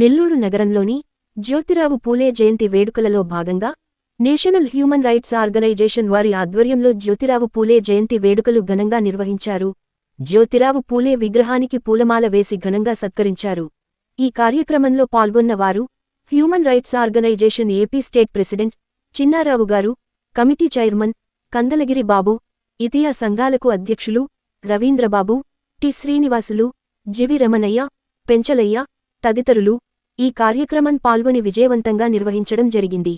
నెల్లూరు నగరంలోని జ్యోతిరావు పూలే జయంతి వేడుకలలో భాగంగా national human rights organisation వారి ఆధ్వర్యంలో జ్యోతిరావు పూలే జయంతి వేడుకలు ఘనంగా నిర్వహించారు. జ్యోతిరావు పూలే విగ్రహానికి పూలమాల వేసి ఘనంగా సత్కరించారు. ఈ కార్యక్రమంలో పాల్గొన్న వారు human rights organization AP state president Chinnarao garu committee chairman Kandalagiri Babu ఇతియా సంఘాలకు అధ్యక్షులు రవీంద్రబాబు టి శ్రీనివాసులు జివి రమణయ్య పెంచలయ్య తదితరులు ఈ కార్యక్రమం పాల్గొని విజయవంతంగా నిర్వహించడం జరిగింది.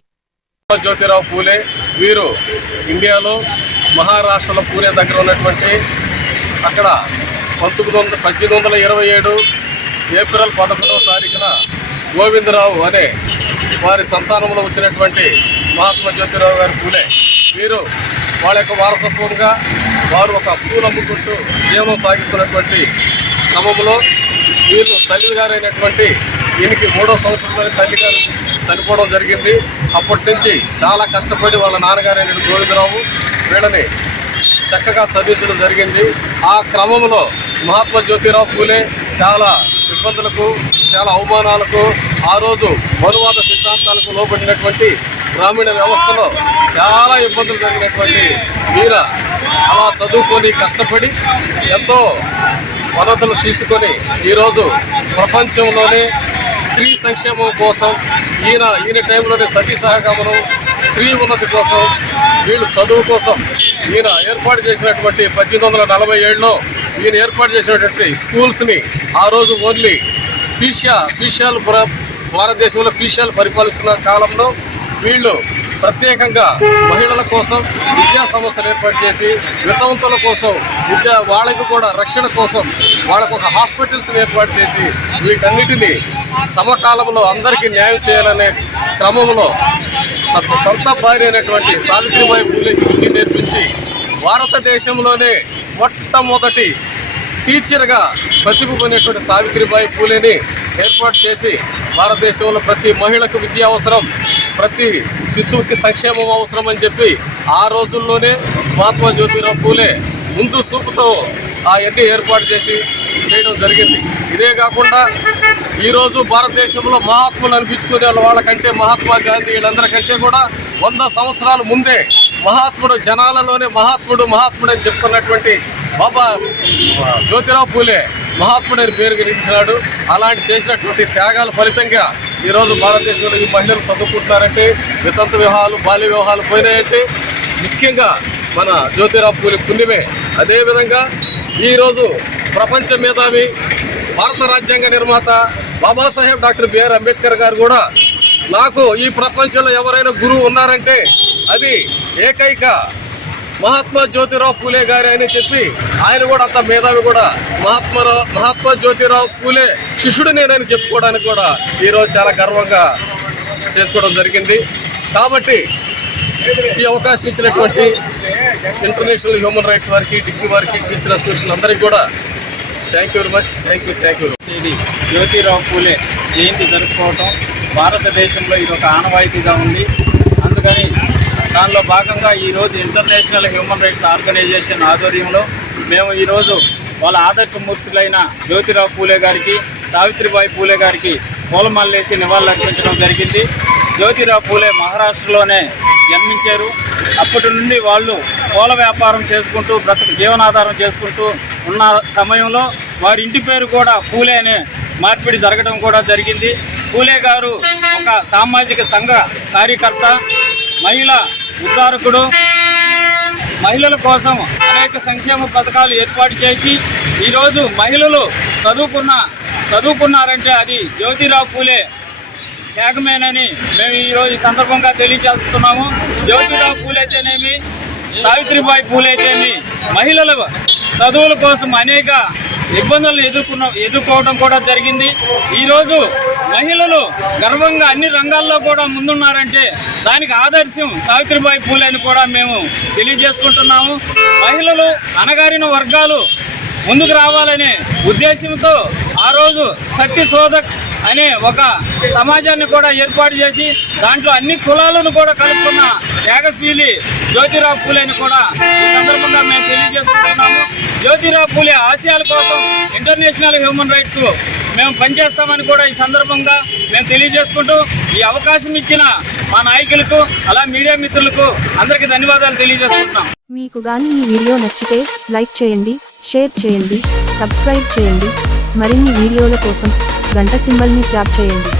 జ్యోతిరావు పూలే వీరు ఇండియాలో మహారాష్ట్రలో పూలే దగ్గర ఉన్నటువంటి అక్కడ పంతొమ్మిది వందల పద్దెనిమిది వందల ఇరవై ఏడు ఏప్రిల్ పదకొండవ తారీఖున గోవిందరావు అనే వారి సంతానంలో వచ్చినటువంటి మహాత్మా జ్యోతిరావు గారి పూలే. వీరు వాళ్ళ యొక్క వారసత్వంగా వారు ఒక పూలు అమ్ముకుంటూ జీవనం సాగిస్తున్నటువంటి క్రమంలో వీళ్ళు తల్లి గారైనటువంటి ఈయనకి మూడో సంవత్సరంలో తల్లిగారు చనిపోవడం జరిగింది. అప్పటి నుంచి చాలా కష్టపడి వాళ్ళ నాన్నగారైన గోవిందరావు వీళ్ళని చక్కగా చదివించడం జరిగింది. ఆ క్రమంలో మహాత్మా జ్యోతిరావు పూలే చాలా ఇబ్బందులకు చాలా అవమానాలకు ఆ రోజు మనువాద సిద్ధాంతాలకు లోబడినటువంటి గ్రామీణ వ్యవస్థలో చాలా ఇబ్బందులు జరిగినటువంటి వీర అలా చదువుకొని కష్టపడి ఎంతో పద్ధతులు తీసుకొని ఈరోజు ప్రపంచంలోనే స్త్రీ సంక్షేమం కోసం ఈయన ఈయన టైంలోనే సతీ సహగమనం స్త్రీ ఉన్నతి కోసం వీళ్ళు చదువు కోసం ఈయన ఏర్పాటు చేసినటువంటి పద్దెనిమిది వందల నలభై ఏడులో ఈయన ఏర్పాటు చేసినటువంటి స్కూల్స్ని ఆ రోజు ఓన్లీ పీషియా పీషియాలు భారతదేశంలో పీషియాలు పరిపాలిస్తున్న కాలంలో వీళ్ళు ప్రత్యేకంగా మహిళల కోసం విద్యా సంస్థలు ఏర్పాటు చేసి వితంతుల కోసం విద్యా వాళ్ళకి కూడా రక్షణ కోసం వాళ్ళకు ఒక హాస్పిటల్స్ని ఏర్పాటు చేసి వీటన్నిటినీ సమకాలంలో అందరికీ న్యాయం చేయాలనే క్రమంలో తన సొంత భార్య అయినటువంటి సావిత్రిబాయి పూలేకి విద్య నేర్పించి భారతదేశంలోనే మొట్టమొదటి టీచర్గా ప్రతిభ పొందినటువంటి సావిత్రిబాయి పూలేని ఏర్పాటు చేసి భారతదేశంలో ప్రతి మహిళకు విద్య అవసరం ప్రతి శిశువుకి సంక్షేమం అవసరం అని చెప్పి ఆ రోజుల్లోనే మహాత్మా జ్యోతిరావు పూలే ముందు చూపుతో ఎన్ని ఏర్పాటు చేసి చేయడం జరిగింది. ఇదే కాకుండా ఈరోజు భారతదేశంలో మహాత్ములు అనిపించుకునే వాళ్ళకంటే మహాత్మా గాంధీ వీళ్ళందరికంటే కూడా వంద సంవత్సరాల ముందే మహాత్ముడు జనాలలోనే మహాత్ముడు మహాత్ముడు అని చెప్తున్నటువంటి బాబా జ్యోతిరావు పూలే మహాత్ముడు అని పేరు గెలిచినాడు అలాంటి చేసినటువంటి త్యాగాల ఫలితంగా ఈరోజు భారతదేశంలో ఈ మహిళలు చదువుకుంటున్నారంటే వితంత వివాహాలు బాల్య వివాహాలు పోయినాయంటే ముఖ్యంగా మన జ్యోతిరావు పూలే పుణ్యమే. అదేవిధంగా ఈరోజు ప్రపంచ మేధావి భారత రాజ్యాంగ నిర్మాత బాబాసాహెబ్ డాక్టర్ బిఆర్ అంబేద్కర్ గారు కూడా నాకు ఈ ప్రపంచంలో ఎవరైనా గురువు ఉన్నారంటే అది ఏకైక మహాత్మా జ్యోతిరావు పూలే గారి అని చెప్పి ఆయన కూడా అంత మేధావి కూడా మహాత్మారావు మహాత్మా జ్యోతిరావు పూలే శిష్యుడు నేనని చెప్పుకోవడానికి కూడా ఈరోజు చాలా గర్వంగా చేసుకోవడం జరిగింది. కాబట్టి ఈ అవకాశం ఇచ్చినటువంటి ఇంటర్నేషనల్ హ్యూమన్ రైట్స్ వారికి డిగ్రీ వారికి ఇచ్చిన అసోసియేషన్ అందరికీ కూడా thank you very much thank you thank you ఇది జ్యోతిరావు పూలే జయంతి జరుపుకోవటం భారతదేశంలో ఇది ఒక ఆనవాయితీగా ఉంది. అందుకని దానిలో భాగంగా ఈరోజు ఇంటర్నేషనల్ హ్యూమన్ రైట్స్ ఆర్గనైజేషన్ ఆధ్వర్యంలో మేము ఈరోజు వాళ్ళ ఆదర్శమూర్తులైన జ్యోతిరావు పూలే గారికి సావిత్రిబాయి పూలే గారికి పూలమాలేసి నివాళులర్పించడం జరిగింది. జ్యోతిరావు పూలే మహారాష్ట్రలోనే జన్మించారు. అప్పటి నుండి వాళ్ళు పూల వ్యాపారం చేసుకుంటూ బ్రతుకు జీవనాధారం చేసుకుంటూ ఉన్న సమయంలో వారి ఇంటి పేరు కూడా పూలే అనే మార్పిడి జరగడం కూడా జరిగింది. పూలే గారు ఒక సామాజిక సంఘ కార్యకర్త మహిళ ఉద్ధారకుడు. మహిళల కోసం అనేక సంక్షేమ పథకాలు ఏర్పాటు చేసి ఈరోజు మహిళలు చదువుకున్న చదువుకున్నారంటే అది జ్యోతిరావు పూలే త్యాగమేనని మేము ఈరోజు ఈ సందర్భంగా తెలియజేస్తున్నాము. జ్యోతిరావు పూలే సావిత్రిబాయి పూలే మహిళలు మహిళల చదువుల కోసం అనేక ఇబ్బందులను ఎదుర్కొన్న ఎదుర్కోవడం కూడా జరిగింది. ఈరోజు మహిళలు గర్వంగా అన్ని రంగాల్లో కూడా ముందున్నారంటే దానికి ఆదర్శం సావిత్రిబాయి పూలే అని కూడా మేము తెలియజేసుకుంటున్నాము. మహిళలు అణగారిన వర్గాలు ముందుకు రావాలనే ఉద్దేశంతో ఆ రోజు సత్య శోధక్ అనే ఒక సమాజాన్ని కూడా ఏర్పాటు చేసి దాంట్లో అన్ని కులాలను కూడా కలుపుకున్న త్యాగశీలి జ్యోతిరావు పూలేని కూడా ఈ సందర్భంగా మేము తెలియజేసుకుంటున్నాము. జ్యోతిరావు పూలే ఆశయాల కోసం ఇంటర్నేషనల్ హ్యూమన్ రైట్స్ మేము పనిచేస్తామని కూడా ఈ సందర్భంగా మేము తెలియజేసుకుంటూ ఈ అవకాశం ఇచ్చిన మా నాయకులకు అలా మీడియా మిత్రులకు అందరికీ ధన్యవాదాలు తెలియజేసుకుంటున్నాం. మీకు గాని ఈ వీడియో నచ్చితే లైక్ చేయండి షేర్ చేయండి సబ్స్క్రైబ్ చేయండి. మరిన్ని వీడియోల కోసం గంట సింబల్ని ట్యాప్ చేయండి.